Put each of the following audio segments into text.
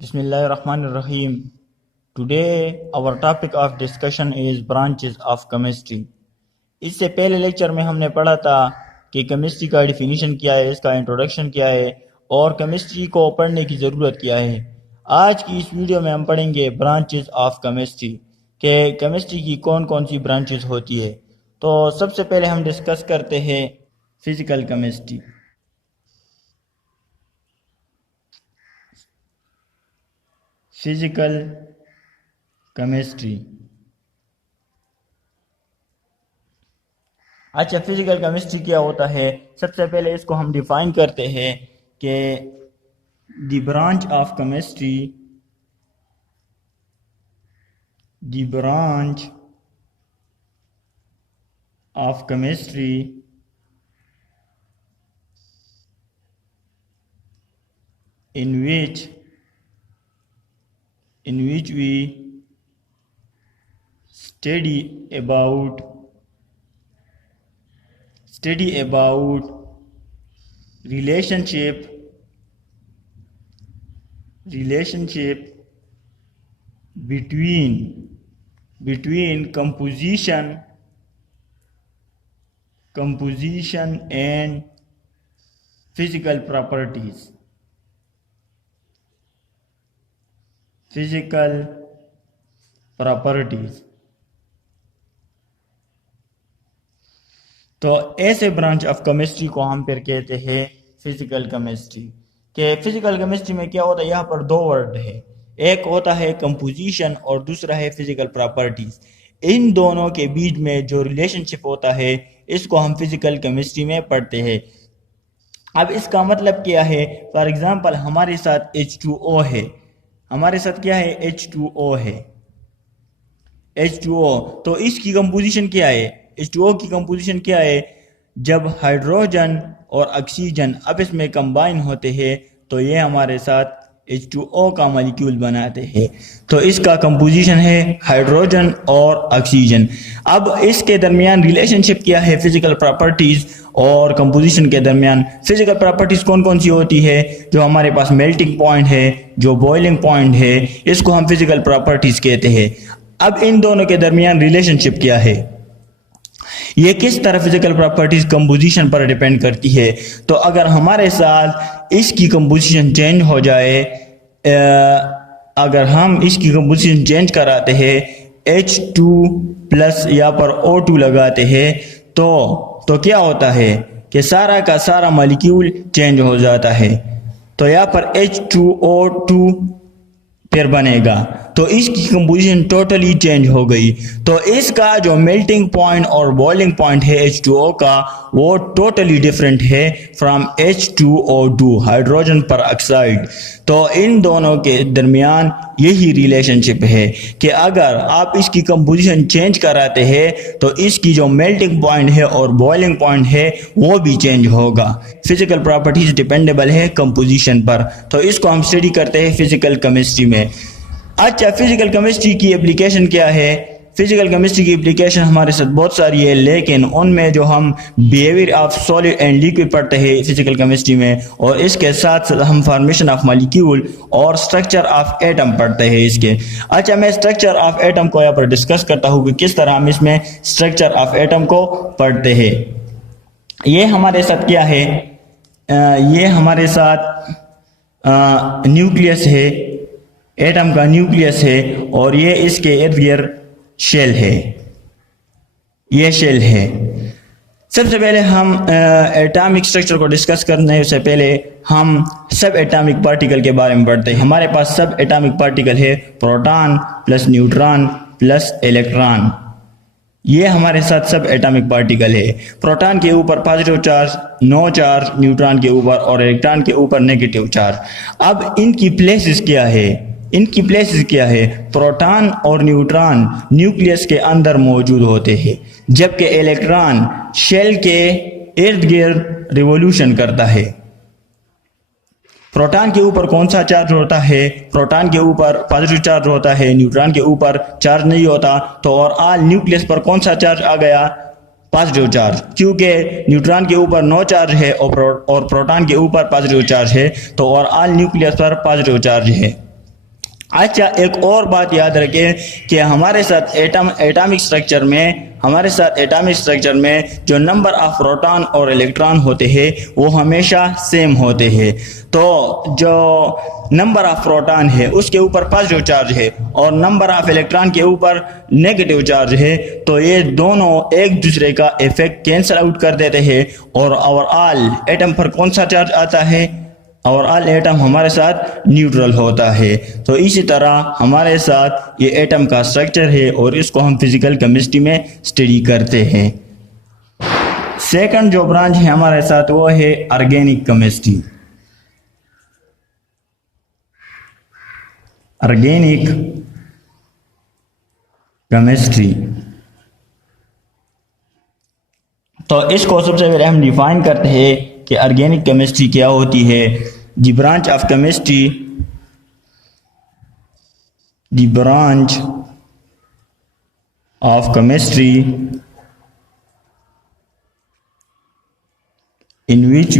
Bismillahirrahmanirrahim. Today our topic of discussion is branches of chemistry. इससे पहले lecture में हमने पढ़ा था कि केमिस्ट्री का डिफिनीशन क्या है, इसका इंट्रोडक्शन क्या है और केमिस्ट्री को पढ़ने की ज़रूरत क्या है। आज की इस वीडियो में हम पढ़ेंगे ब्रांचेस ऑफ केमिस्ट्री कि केमिस्ट्री की कौन कौन सी ब्रांचेस होती है। तो सबसे पहले हम डिस्कस करते हैं फिजिकल केमिस्ट्री। Physical chemistry. अच्छा, फिजिकल केमिस्ट्री क्या होता है? सबसे पहले इसको हम डिफाइन करते हैं कि the branch of chemistry, the branch of chemistry in which we study about relationship between composition and physical properties. तो ऐसे ब्रांच ऑफ केमिस्ट्री को हम फिर कहते हैं फिजिकल केमिस्ट्री। के फिजिकल केमिस्ट्री में क्या होता है? यहाँ पर दो वर्ड है, एक होता है कंपोजिशन और दूसरा है फिजिकल प्रॉपर्टीज। इन दोनों के बीच में जो रिलेशनशिप होता है इसको हम फिजिकल केमिस्ट्री में पढ़ते हैं। अब इसका मतलब क्या है? फॉर एग्जांपल हमारे साथ H2O है, हमारे साथ क्या है? H2O है, H2O। तो इसकी कंपोजिशन क्या है? H2O की कंपोजिशन क्या है? जब हाइड्रोजन और ऑक्सीजन अब इसमें कंबाइन होते हैं तो ये हमारे साथ H2O का मॉलिक्यूल बनाते हैं। तो इसका कंपोजिशन है हाइड्रोजन और ऑक्सीजन। अब इसके दरमियान रिलेशनशिप क्या है फिजिकल प्रॉपर्टीज और कंपोजिशन के दरमियान? फिजिकल प्रॉपर्टीज कौन कौन सी होती है? जो हमारे पास मेल्टिंग पॉइंट है, जो बॉइलिंग पॉइंट है, इसको हम फिजिकल प्रॉपर्टीज कहते हैं। अब इन दोनों के दरमियान रिलेशनशिप क्या है? ये किस तरह फिजिकल प्रॉपर्टीज कंपोजिशन पर डिपेंड करती है। तो अगर हमारे साथ इसकी कंपोजिशन चेंज हो जाए, अगर हम इसकी कंपोजिशन चेंज कराते हैं, H2 प्लस यहाँ पर O2 लगाते हैं तो क्या होता है कि सारा का सारा मॉलिक्यूल चेंज हो जाता है। तो यहाँ पर H2O2 फिर बनेगा, तो इसकी कंपोजिशन टोटली चेंज हो गई। तो इसका जो मेल्टिंग पॉइंट और बॉइलिंग पॉइंट है H2O का, वो टोटली डिफरेंट है फ्रॉम H2O2, हाइड्रोजन पर ऑक्साइड। तो इन दोनों के दरमियान यही रिलेशनशिप है कि अगर आप इसकी कंपोजिशन चेंज कराते हैं तो इसकी जो मेल्टिंग पॉइंट है और बॉइलिंग पॉइंट है वो भी चेंज होगा। फिजिकल प्रॉपर्टीज डिपेंडेबल है कंपोजिशन पर, तो इसको हम स्टडी करते हैं फिजिकल केमिस्ट्री में। अच्छा, फिजिकल केमिस्ट्री की एप्लीकेशन क्या है? फिजिकल केमिस्ट्री की एप्लीकेशन हमारे साथ बहुत सारी है, लेकिन उनमें जो हम behaviour of solid and liquid पढ़ते हैं फिजिकल केमिस्ट्री में, और इसके साथ साथ हम फॉर्मेशन ऑफ मॉलिक्यूल और स्ट्रक्चर ऑफ एटम पढ़ते हैं इसके। अच्छा, मैं स्ट्रक्चर ऑफ एटम को यहाँ पर डिस्कस करता हूँ कि किस तरह हम इसमें स्ट्रक्चर ऑफ एटम को पढ़ते हैं। ये हमारे साथ क्या है? ये हमारे साथ न्यूक्लियस है, एटम का न्यूक्लियस है, और ये इसके इर्द गिर्द शेल है, ये शेल है। सबसे पहले हम एटॉमिक स्ट्रक्चर को डिस्कस करने से पहले हम सब एटॉमिक पार्टिकल के बारे में पढ़ते हैं। हमारे पास सब एटॉमिक पार्टिकल है, proton plus neutron plus electron, ये हमारे साथ सब एटॉमिक पार्टिकल है। प्रोटॉन के ऊपर positive charge, no charge, neutron के ऊपर और इलेक्ट्रॉन के ऊपर नेगेटिव चार्ज। अब इनकी प्लेसेस क्या है? इनकी प्लेसेस क्या है? प्रोटॉन और न्यूट्रॉन न्यूक्लियस के अंदर मौजूद होते हैं, जबकि इलेक्ट्रॉन शेल के इर्द गिर्द रिवॉल्यूशन करता है। प्रोटॉन के ऊपर कौन सा चार्ज होता है? प्रोटॉन के ऊपर पॉजिटिव चार्ज होता है, न्यूट्रॉन के ऊपर चार्ज नहीं होता। तो और ऑल न्यूक्लियस पर कौन सा चार्ज आ गया? पॉजिटिव चार्ज, क्योंकि न्यूट्रॉन के ऊपर नो चार्ज है और प्रोटॉन के ऊपर पॉजिटिव चार्ज है, तो और ऑल न्यूक्लियस पर पॉजिटिव चार्ज है। अच्छा, एक और बात याद रखें कि हमारे साथ एटॉमिक स्ट्रक्चर में जो नंबर ऑफ प्रोटॉन और इलेक्ट्रॉन होते हैं वो हमेशा सेम होते हैं। तो जो नंबर ऑफ प्रोटॉन है उसके ऊपर पॉजिटिव चार्ज है और नंबर ऑफ इलेक्ट्रॉन के ऊपर नेगेटिव चार्ज है, तो ये दोनों एक दूसरे का इफेक्ट कैंसिल आउट कर देते हैं और ओवरऑल एटम पर कौन सा चार्ज आता है, ओवरऑल एटम हमारे साथ न्यूट्रल होता है। तो इसी तरह हमारे साथ ये एटम का स्ट्रक्चर है और इसको हम फिजिकल केमिस्ट्री में स्टडी करते हैं। सेकंड जो ब्रांच है हमारे साथ वो है ऑर्गेनिक केमिस्ट्री। ऑर्गेनिक केमिस्ट्री, तो इसको सबसे पहले हम डिफाइन करते हैं कि ऑर्गेनिक केमिस्ट्री क्या होती है। The branch of chemistry, the branch of chemistry in which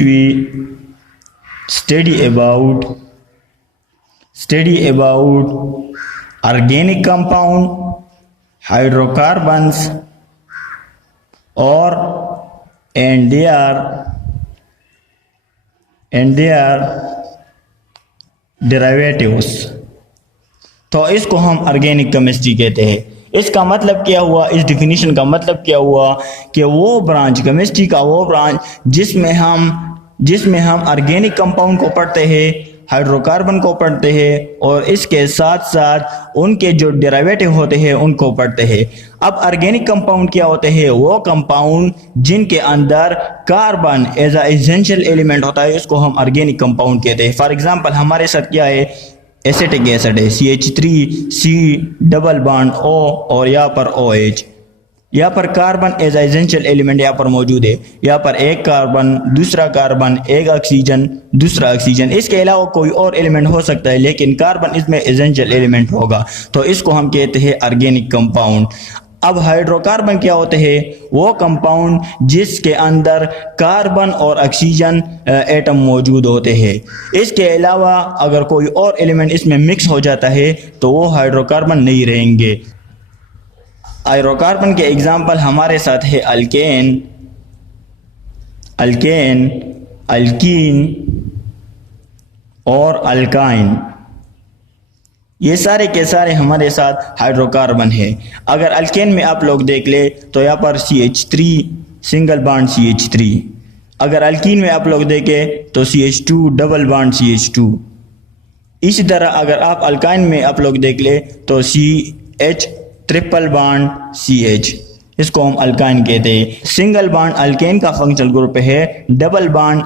we study about organic compound, hydrocarbons and their derivatives। तो इसको हम ऑर्गेनिक केमिस्ट्री कहते हैं। इसका मतलब क्या हुआ, इस डिफिनीशन का मतलब क्या हुआ कि वो ब्रांच, केमिस्ट्री का वो ब्रांच जिसमें हम ऑर्गेनिक कंपाउंड को पढ़ते हैं, हाइड्रोकार्बन को पढ़ते हैं और इसके साथ साथ उनके जो डेरिवेटिव होते हैं उनको पढ़ते हैं। अब ऑर्गेनिक कंपाउंड क्या होते हैं, वो कंपाउंड जिनके अंदर carbon as a essential element होता है, इसको हम ऑर्गेनिक कंपाउंड कहते हैं। फॉर एग्जांपल हमारे साथ क्या है, एसिटिक एसिड है, CH3C डबल बॉन्ड O और यहाँ पर OH। यहाँ पर कार्बन एज एसेंशियल एलिमेंट यहाँ पर मौजूद है। यहाँ पर एक कार्बन, दूसरा कार्बन, एक ऑक्सीजन, दूसरा ऑक्सीजन। इसके अलावा कोई और एलिमेंट हो सकता है लेकिन कार्बन इसमें एसेंशियल एलिमेंट होगा, तो इसको हम कहते हैं ऑर्गेनिक कंपाउंड। अब हाइड्रोकार्बन क्या होते हैं, वो कंपाउंड जिसके अंदर कार्बन और ऑक्सीजन एटम मौजूद होते हैं। इसके अलावा अगर कोई और एलिमेंट इसमें मिक्स हो जाता है तो वो हाइड्रोकार्बन नहीं रहेंगे। हाइड्रोकार्बन के एग्जाम्पल हमारे साथ है अल्केन, अल्कीन और अल्काइन। ये सारे के सारे हमारे साथ हाइड्रोकार्बन है। अगर अल्केन में आप लोग देख ले तो यहाँ पर CH3 सिंगल बॉन्ड CH3। अगर अल्कीन में आप लोग देखें तो CH2 डबल बॉन्ड CH2। इसी तरह अगर आप अल्काइन में आप लोग देख ले तो CH ट्रिपल बॉन्ड CH, इसको हम अल्काइन कहते हैं। सिंगल बॉन्ड अल्केन का फंक्शनल ग्रुप है, डबल बॉन्ड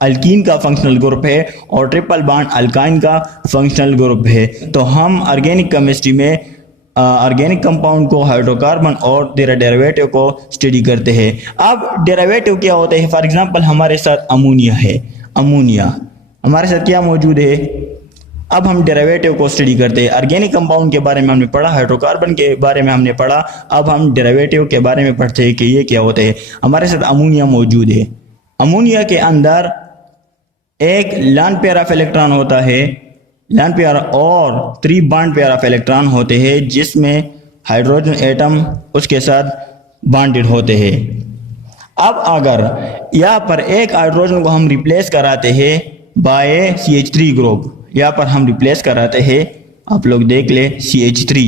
अल्कीन का फंक्शनल ग्रुप है और ट्रिपल बॉन्ड अल्काइन का फंक्शनल ग्रुप है। तो हम ऑर्गेनिक केमिस्ट्री में ऑर्गेनिक कंपाउंड को, हाइड्रोकार्बन और देयर डेरिवेटिव को स्टडी करते हैं। अब डेरिवेटिव क्या होते हैं, फॉर एग्जांपल हमारे साथ अमोनिया है, अमोनिया हमारे साथ क्या मौजूद है। अब हम डेरिवेटिव को स्टडी करते हैं। ऑर्गेनिक कंपाउंड के बारे में हमने पढ़ा, हाइड्रोकार्बन के बारे में हमने पढ़ा, अब हम डेरिवेटिव के बारे में पढ़ते हैं कि ये क्या होते हैं। हमारे साथ अमोनिया मौजूद है। अमोनिया के अंदर एक लॉन पेयर ऑफ इलेक्ट्रॉन होता है, लॉन पेयर और 3 बॉन्ड पेयर ऑफ इलेक्ट्रॉन होते हैं जिसमें हाइड्रोजन एटम उसके साथ बॉन्डेड होते हैं। अब अगर यहाँ पर एक हाइड्रोजन को हम रिप्लेस कराते हैं बाय CH3 ग्रुप, यहाँ पर हम रिप्लेस कराते हैं, आप लोग देख ले CH3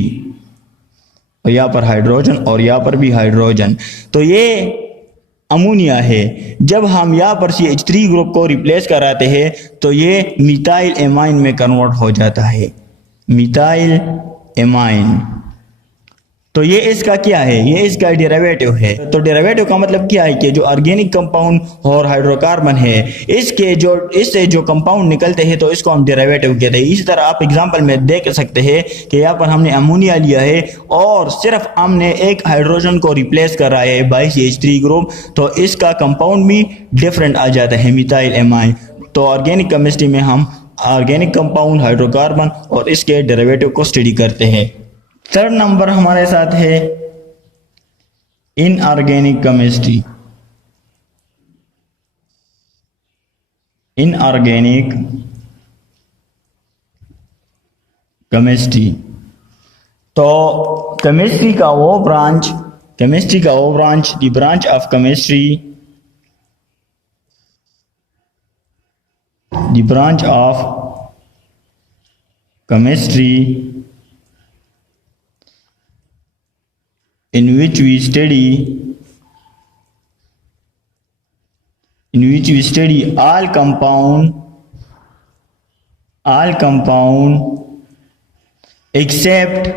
और यहाँ पर हाइड्रोजन और यहाँ पर भी हाइड्रोजन, तो ये अमोनिया है। जब हम यहाँ पर CH3 ग्रुप को रिप्लेस कराते हैं तो ये मिथाइल एमाइन में कन्वर्ट हो जाता है, मिथाइल एमाइन। तो ये इसका क्या है, ये इसका डेरिवेटिव है। तो डेरिवेटिव का मतलब क्या है कि जो ऑर्गेनिक कंपाउंड और हाइड्रोकार्बन है इससे जो कंपाउंड निकलते हैं तो इसको हम डेरिवेटिव कहते हैं। इसी तरह आप एग्जांपल में देख सकते हैं कि यहाँ पर हमने अमोनिया लिया है और सिर्फ हमने एक हाइड्रोजन को रिप्लेस करा है बाय CH3 ग्रुप, तो इसका कंपाउंड भी डिफरेंट आ जाता है, मिथाइल एमाइन। तो ऑर्गेनिक केमिस्ट्री में हम ऑर्गेनिक कंपाउंड, हाइड्रोकार्बन और इसके डेरिवेटिव को स्टडी करते हैं। थर्ड नंबर हमारे साथ है इनऑर्गेनिक केमिस्ट्री। Inorganic chemistry. तो केमिस्ट्री का वो branch, the branch of chemistry, the branch of chemistry in which we study all compound except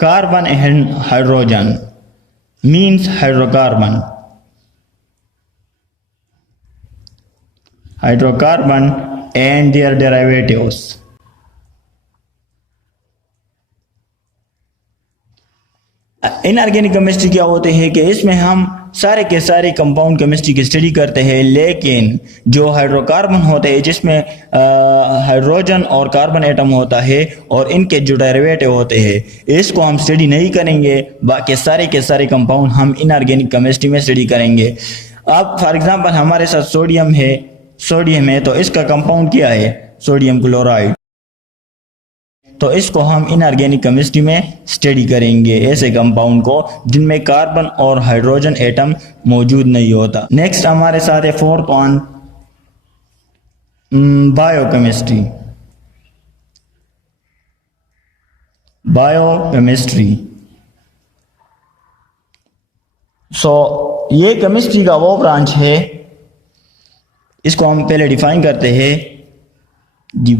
carbon and hydrogen, means hydrocarbon and their derivatives। Inorganic chemistry क्या होते हैं कि इसमें हम सारे के सारे कंपाउंड केमिस्ट्री की स्टडी करते हैं, लेकिन जो हाइड्रोकार्बन होते हैं जिसमें हाइड्रोजन और कार्बन एटम होता है और इनके जो डेरिवेटिव होते हैं इसको हम स्टडी नहीं करेंगे। बाकी सारे के सारे कंपाउंड हम इनऑर्गेनिक केमिस्ट्री में स्टडी करेंगे। अब फॉर एग्जांपल हमारे साथ सोडियम है तो इसका कंपाउंड क्या है? Sodium chloride. तो इसको हम इनऑर्गेनिक केमिस्ट्री में स्टडी करेंगे, ऐसे कंपाउंड को जिनमें कार्बन और हाइड्रोजन एटम मौजूद नहीं होता। नेक्स्ट हमारे साथ है फोर्थ वन, बायोकेमिस्ट्री। ये केमिस्ट्री का वो ब्रांच है, इसको हम पहले डिफाइन करते हैं, the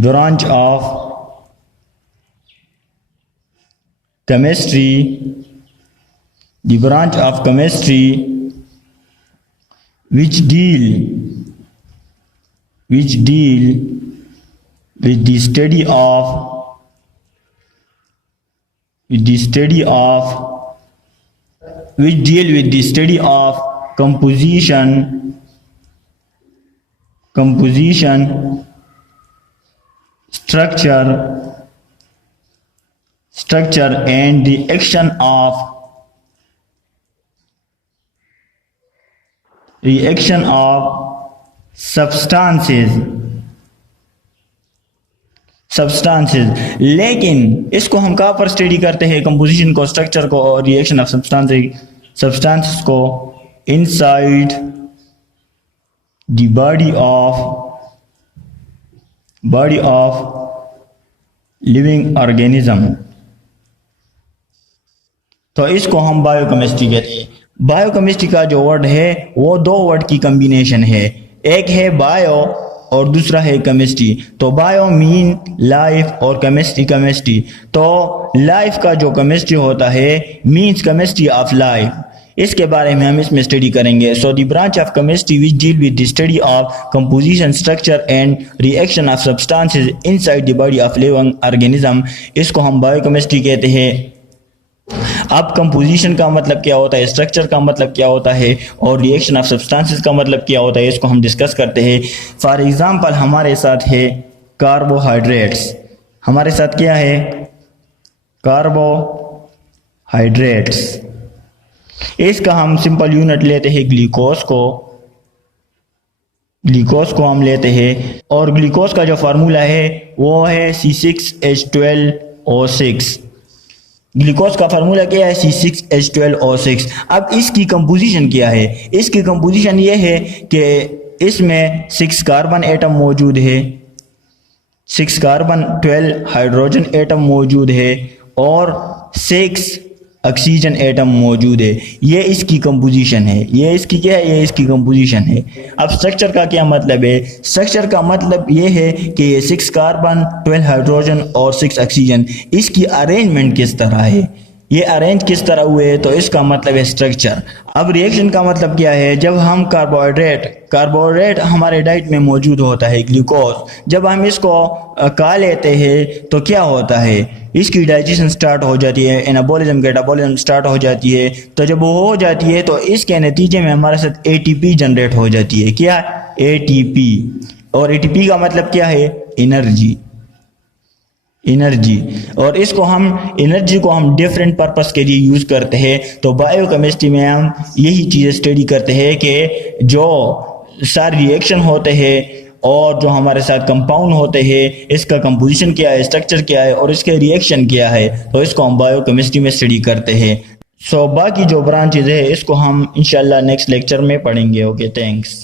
branch of chemistry which deal with the study of composition, structure and the reaction of substances। लेकिन इसको हम कहाँ पर स्टडी करते हैं? कंपोजिशन को, स्ट्रक्चर को और रिएक्शन ऑफ सब्सटेंसेस को inside the body of living organism. तो इसको हम बायोकेमिस्ट्री कहते हैं। बायोकेमिस्ट्री का जो वर्ड है वो दो वर्ड की कॉम्बिनेशन है, एक है बायो और दूसरा है केमिस्ट्री। तो बायो मीन लाइफ और केमिस्ट्री। तो लाइफ का जो केमिस्ट्री होता है मीन्स केमिस्ट्री ऑफ लाइफ, इसके बारे में हम इसमें स्टडी करेंगे। So the branch of chemistry which deal with the study of composition, structure and reaction of substances inside the body of living organism, इसको हम बायोकेमिस्ट्री कहते हैं। अब कंपोजिशन का मतलब क्या होता है, स्ट्रक्चर का मतलब क्या होता है और रिएक्शन ऑफ सब्सटेंसेस का मतलब क्या होता है, इसको हम डिस्कस करते हैं। फॉर एग्जांपल हमारे साथ है कार्बोहाइड्रेट्स। हमारे साथ क्या है? कार्बोहाइड्रेट्स। इसका हम सिंपल यूनिट लेते हैं ग्लूकोज को हम लेते हैं, और ग्लूकोज का जो फार्मूला है वो है C6H12O6। ग्लूकोज का फार्मूला क्या है? C6H12O6। अब इसकी कंपोजिशन क्या है? इसकी कंपोजिशन ये है कि इसमें 6 कार्बन एटम मौजूद है, 6 कार्बन 12 हाइड्रोजन एटम मौजूद है और 6 ऑक्सीजन एटम मौजूद है। ये इसकी कंपोजिशन है, ये इसकी क्या है? ये इसकी कंपोजिशन है। अब स्ट्रक्चर का क्या मतलब है? स्ट्रक्चर का मतलब ये है कि ये 6 कार्बन 12 हाइड्रोजन और 6 ऑक्सीजन, इसकी अरेंजमेंट किस तरह है, ये अरेंज किस तरह हुए, तो इसका मतलब है स्ट्रक्चर। अब रिएक्शन का मतलब क्या है? जब हम कार्बोहाइड्रेट हमारे डाइट में मौजूद होता है ग्लूकोज, जब हम इसको खा लेते हैं तो क्या होता है? इसकी डाइजेशन स्टार्ट हो जाती है, एनाबॉलिज्म कैटाबॉलिज्म स्टार्ट हो जाती है। तो जब वो हो जाती है तो इसके नतीजे में हमारे साथ एटीपी जनरेट हो जाती है। क्या? एटीपी। और एटीपी का मतलब क्या है? एनर्जी। एनर्जी, और इसको हम एनर्जी को हम डिफरेंट पर्पस के लिए यूज़ करते हैं। तो बायोकेमिस्ट्री में हम यही चीज़ें स्टडी करते हैं कि जो सारे रिएक्शन होते हैं और जो हमारे साथ कंपाउंड होते हैं, इसका कंपोजिशन क्या है, स्ट्रक्चर क्या है और इसके रिएक्शन क्या है, तो इसको हम बायोकेमिस्ट्री में स्टडी करते हैं। सो बाकी जो ब्रांचेज है इसको हम इंशाल्लाह नेक्स्ट लेक्चर में पढ़ेंगे। Okay, thanks.